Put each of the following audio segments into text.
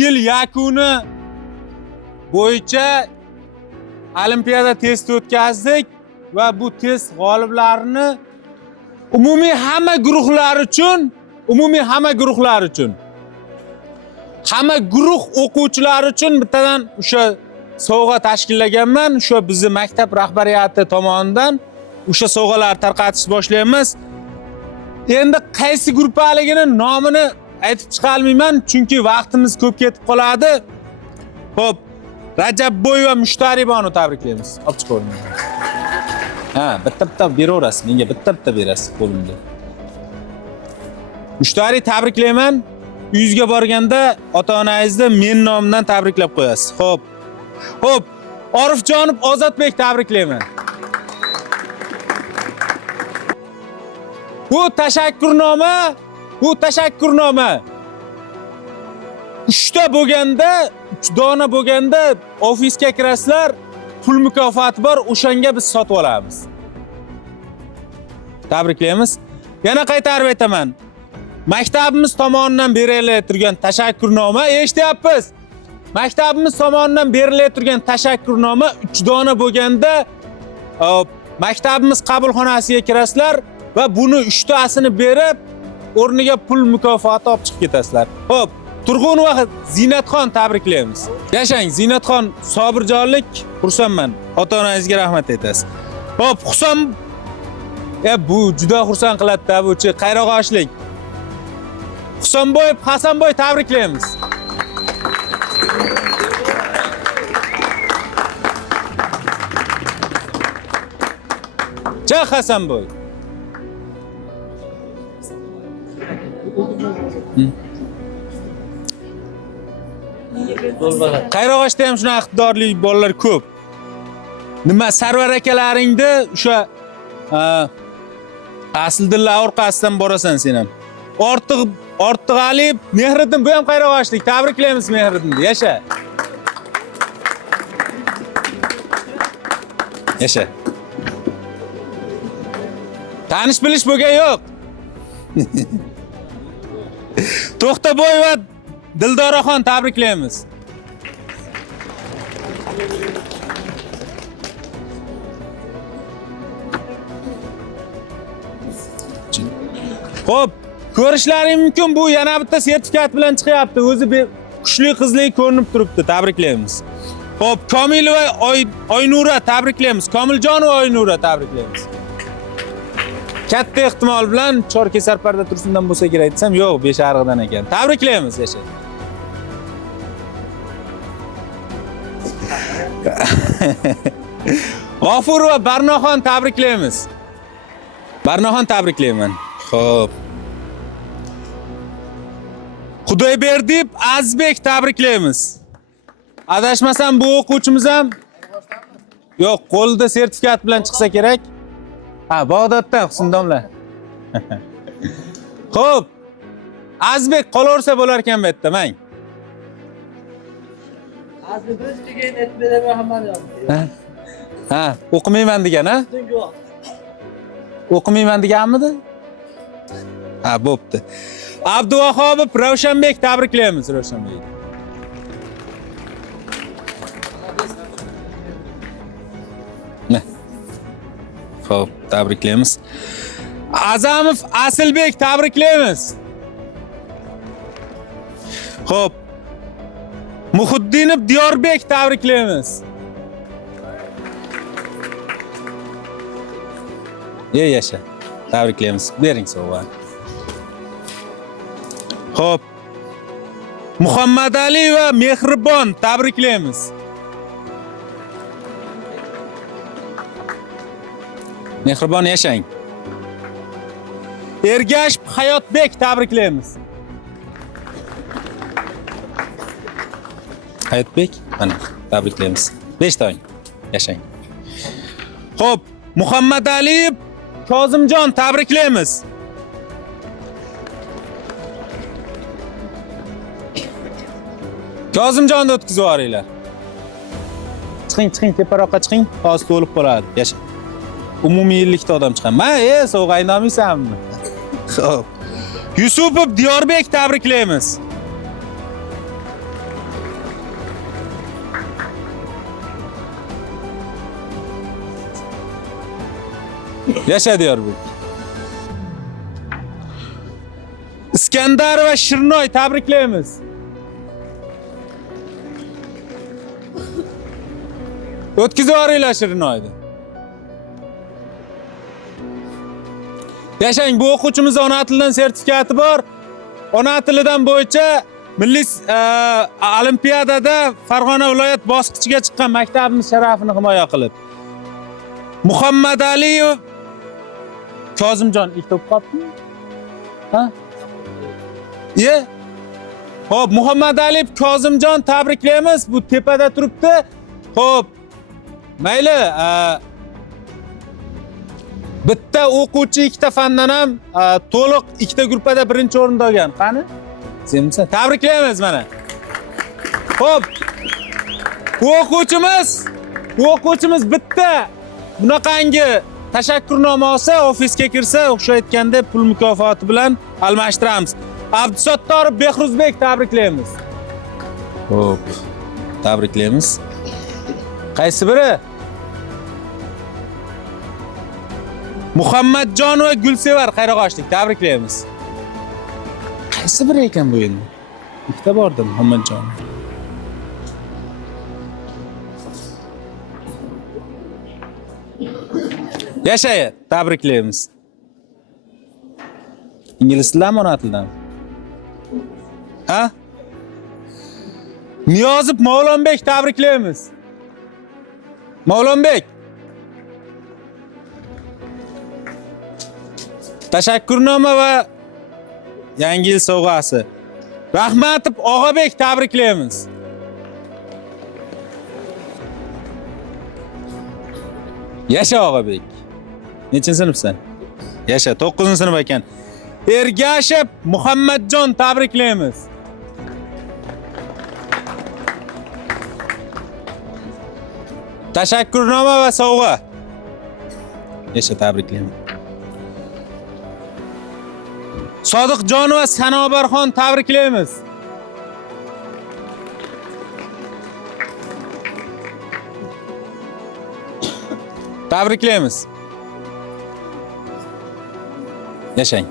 Yil yakuni bo'yicha olimpiada testi o'tkazdik va bu test g'oliblarini umumiy hamma guruh o'quvchilari uchun bittadan o'sha sovg'a tashkillaganman. O'sha bizning maktab rahbariyati tomonidan o'sha sovg'alar tarqatish boshlaymiz. Endi qaysi gruppaligini nomini aytib chiqolmayman, chunki vaqtimiz ko'p ketib qoladi. Xo'p, Rajabboy va Mushtariboni tabriklaymiz. Olib chiqing. Ha, bitta beraverasiz. Menga bitta berasiz qo'limda. Mushtari tabriklayman. Uyingizga borganda ota-onangizni men nomidan tabriklab qo'yasiz. Xo'p. Orifjonov Ozodbek tabriklayman. Bu tashakkurnoma 3 dona bo'lganda ofisga kirasizlar, pul mukofoti bor, o'shanga biz sotib olamiz. Tabriklaymiz. Yana qaytarib aytaman. Maktabimiz tomonidan berilayotgan tashakkurnoma, eshityapsiz? Maktabimiz tomonidan berilayotgan tashakkurnoma 3 dona bo'lganda maktabimiz qabulxonasiga kirasizlar va buni 3 tasini berib, o'rniga pul mukofoti olib chiqib ketasizlar. Xo'p, Turg'unova Zinatxon tabriklaymiz. Yashang Zinatxon, sobirjonlik, xursandman. Ota-onangizga rahmat aytasiz. Xo'p, Husan bu juda xursand qiladi-da buchi Qayrog'oshlik. Husanboyev Hasanboy tabriklaymiz. Ja Hasanboy. Qayrog'oshda ham shunaqa iqtidorli bolalar ko'p. Nima Sarvar akalaringni o'sha Asldilla orqasidan borasan sen ham. Ortiqali Mehriddin, bu ham Qayrog'oshlik. Tabriklaymiz Mehriddinni. Yasha. Yasha. Tanish bilish bo'lgan yo'q. To'xtaboy va Dildoraxon tabriklaymiz. Xo'p, ko'rishlaring mumkin, bu yana bitta sertifikat bilan chiqyapti. O'zi kuchli qizlik ko'rinib turibdi. Tabriklaymiz. Xo'p, Komilova Oynura tabriklaymiz. Komiljon va Oynura tabriklaymiz. Katta ehtimol bilan Chorkesar parda tursundan bo'lsa kerak desam, yo'q, Besharg'idan ekan. Tabriklaymiz, yasha. G'ofur va Barnoxon tabriklaymiz. Barnoxon tabriklayman. Xo'p. Xudoyberdiyev Azbek tabriklaymiz. Adashmasam bu o'quvchimiz ham yo'q, qo'lida sertifikat bilan chiqsa kerak. Ha, Bag'doddan Husndomla. Xo'p. Azbek qolaversa bo'lar ekan bu yerda, mang. Azbek biz degan aytmayman hamma yo'q. Ha, o'qimayman degan, ha? O'qimayman deganmidi? Ha, bo'pti. Abduvahobov Ravshanbek tabriklaymiz, Ravshanbek. Xo'p, tabriklaymiz. Azamov Asilbek tabriklaymiz. Xo'p. Muhiddinov Diyorbek tabriklaymiz. Yasha. Tabriklaymiz. Bering sovg'a. Xo'p. Muhammadali va Mehribon tabriklaymiz. Mehribon yashang. Ergashev Hayotbek tabriklaymiz. Hayotbek, mana tabriklaymiz. 5 ta yashang. Xo'p, Muhammadaliyev Kozimjon tabriklaymiz. Kozimjonni o'tkazib yuboringlar. Chiqing, teparoqqa chiqing, hozir to'lib qoladi. Yasha. Umumiy yillikda odam chiqadi. Men, sovg'a aytolmaysanmi? Xo'p. Yusupov Diyorbek tabriklaymiz. Yasha Diyorbek. Iskandar va Shirnoy tabriklaymiz. O'tkazib yuboringlar Shirnoyni. Yashang, bu o'quvchimiz ona tilidan sertifikati bor. Ona tilidan bo'yicha milliy olimpiadada Farg'ona viloyat bosqichiga chiqqan maktabimiz sharafini himoya qilib. Muhammad Aliyev Kozimjon ikkita o'qib qolibmi? Ha? Ye? Xo'p, Muhammad Aliyev Kozimjon tabriklaymiz. Bu tepada turibdi. Xo'p. Mayli, bitta o'quvchi ikkita fandan ham to'liq ikkita gruppada birinchi o'rinda olgan. Qani? Senmisan? Tabriklaymiz mana. Xo'p. Bu o'quvchimiz bitta bunaqangi tashakkurnoma olsa, ofisga kirsa, o'xshayotganda pul mukofoti bilan almashtiramiz. Abdusattorov Behruzbek tabriklaymiz. Xo'p. Tabriklaymiz. Qaysi biri? Muhammadjon va Gulsevar Qayrag'ochlik tabriklaymiz. Qaysi biri ekan bu endi? Ikkita bordi Muhammadjon. Yashaya, tabriklaymiz. Ingliz tilidan, ona tilidan. Ha? Niyozov Mavlonbek tabriklaymiz. Mavlonbek. Tashakkurnoma va Yangi yil sovg'asi. Rahmatov Og'abek tabriklaymiz. Yasha Og'abek. Nechinchi sinfsan? Yasha, 9-sinf ekan. Ergashev Muhammadjon tabriklaymiz. Tashakkurnoma va sovg'a. Yasha, tabriklayman. Sodiqjon va Sanobarxon tabriklaymiz. Tabriklaymiz. Yashang.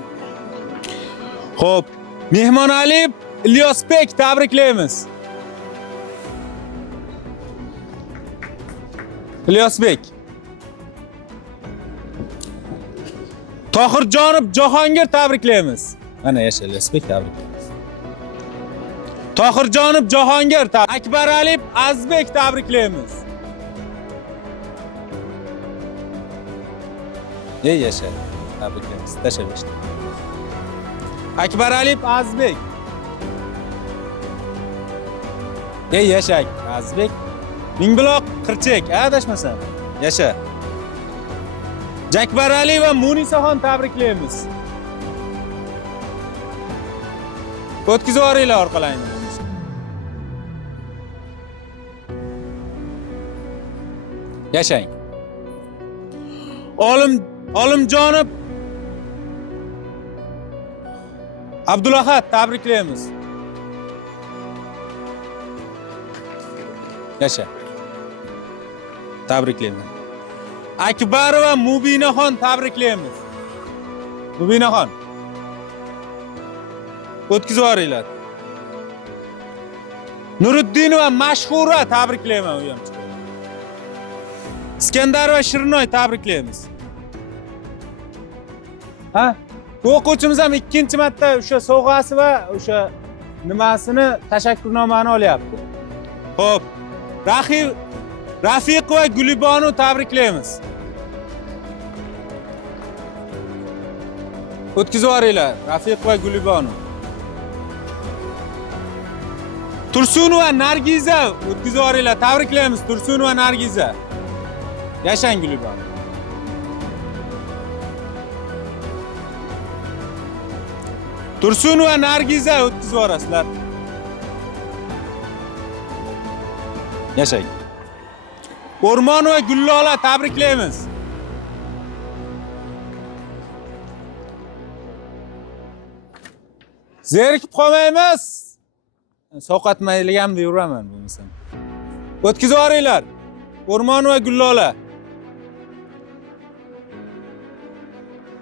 Xo'p, Mehmonaliyev Ilyosbek tabriklaymiz. Ilyosbek. Tohirjonov Jahongir tabriklaymiz. Mana yasha Ilyosbek tabriklaymiz. Tohirjonov Jahongir, Akbaraliyev Azbek tabriklaymiz. Yasha tabriklaymiz. Tashabbus. Akbaraliyev Azbek. Yasha Azbek. Mingbuloq Qirchek, adashmasam. Yasha. Jakbarali va Munisaxon tabriklaymiz. O'tkazib yuboringlar orqalaringni. Yashang. Olimjonov Abdulahad tabriklaymiz. Yasha. Tabriklayman. Akbar va Mubinaxon tabriklaymiz. Mubinaxon. O'tkazib yuboringlar. Nuriddin va Mashhura tabriklayman u ham. Iskandar va Shirnoy tabriklaymiz. Ha? Bu o'quvchimiz ham ikkinchi marta o'sha sovg'asi va o'sha nimasini tashakkurnomani olyapti. Xo'p. Rafiq va Gulibonu tabriklaymiz. O'tkazib yuboringlar. Rafiq va Gulibonu. Tursun va Nargiza o'tkazib yuboringlar. Tabriklaymiz Tursun va Nargiza. Yashang Gulibonu. Tursun va Nargiza o'tkazib yuborasizlar. Yashang. O'rmon va Gullola tabriklaymiz. Zerikib qolmaymiz. Sovqatmayligimda yuraman bo'lmasam. O'tkazib yuboringlar. O'rmon va Gullola.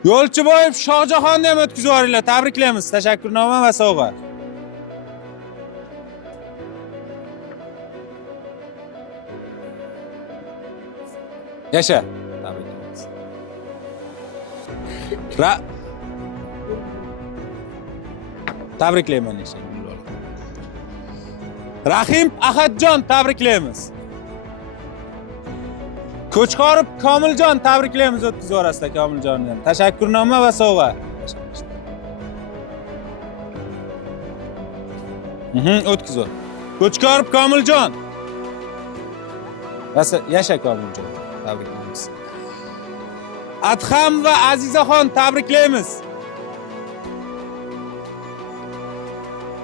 Yo'lchiboyev Shohjahonni ham o'tkazib yuboringlar. Tabriklaymiz. Tashakkurnoma va sovg'a. Yasha. Tabriklaymiz. Tabriklayman Yasha. Rahim Ahadjon tabriklaymiz. Ko'chqorov Komiljon tabriklaymiz o'tkazib orasida Komiljonni ham. Tashakkurnoma va sovg'a. O'tkazib. Ko'chqorov Komiljon. Yasha Komiljon. Tabriklaymiz. Adham va Azizaxon tabriklaymiz.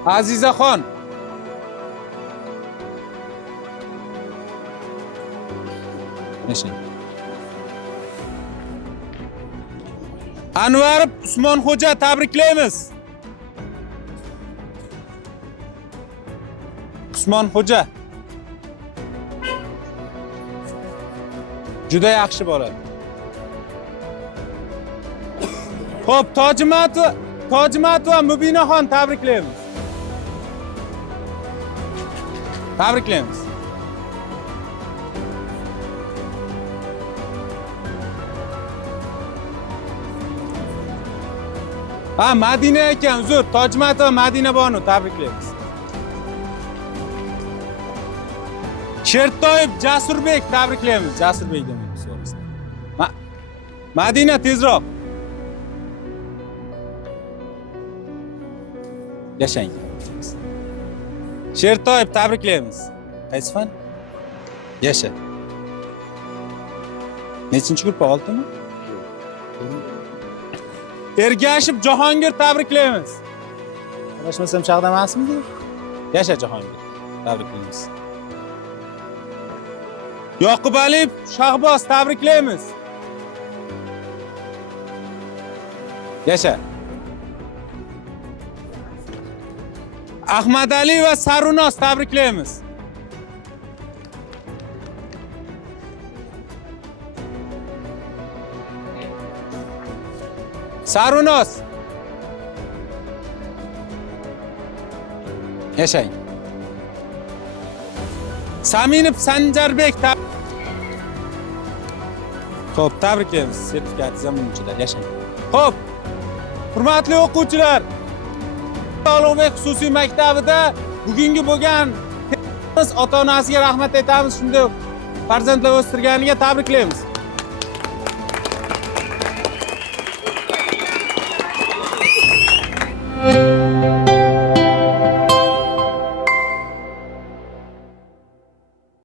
Azizaxon. Anvarov Usmonxo'ja tabriklaymiz. Usmonxo'ja. Juda yaxshi bo'ladi. Xo'p, Tojimatova Mubinaxon tabriklaymiz. Tabriklaymiz. Ha, Madina ekan, uzr. Tojimatova Madina Bonu tabriklaymiz. Shertoyev Jasurbek tabriklaymiz. Jasurbek demaymiz so'rasida. Madina tezroq. Yashang. Shertoyev tabriklaymiz. Qaysi fan? Yasha. Nechinchi guruh? 6mi? Ergashev Jahongir tabriklaymiz. Adashmasam Shahda emasmidi? Yasha Jahongir. Tabriklaymiz. Yoqubaliyev Shahboz tabriklaymiz. Yasha. Ahmadali va Sarunos tabriklaymiz. Sarunos. Yashang. Saminov Sanjarbek Xo'p, tabriklaymiz. Sertifikatingiz ham ichida. Yashang. Xo'p. Hurmatli o'quvchilar, Ulug'bek xususiy maktabida bugungi bo'lgan ota-onasiga rahmat aytamiz. Shunday farzandlar o'stirganiga tabriklaymiz.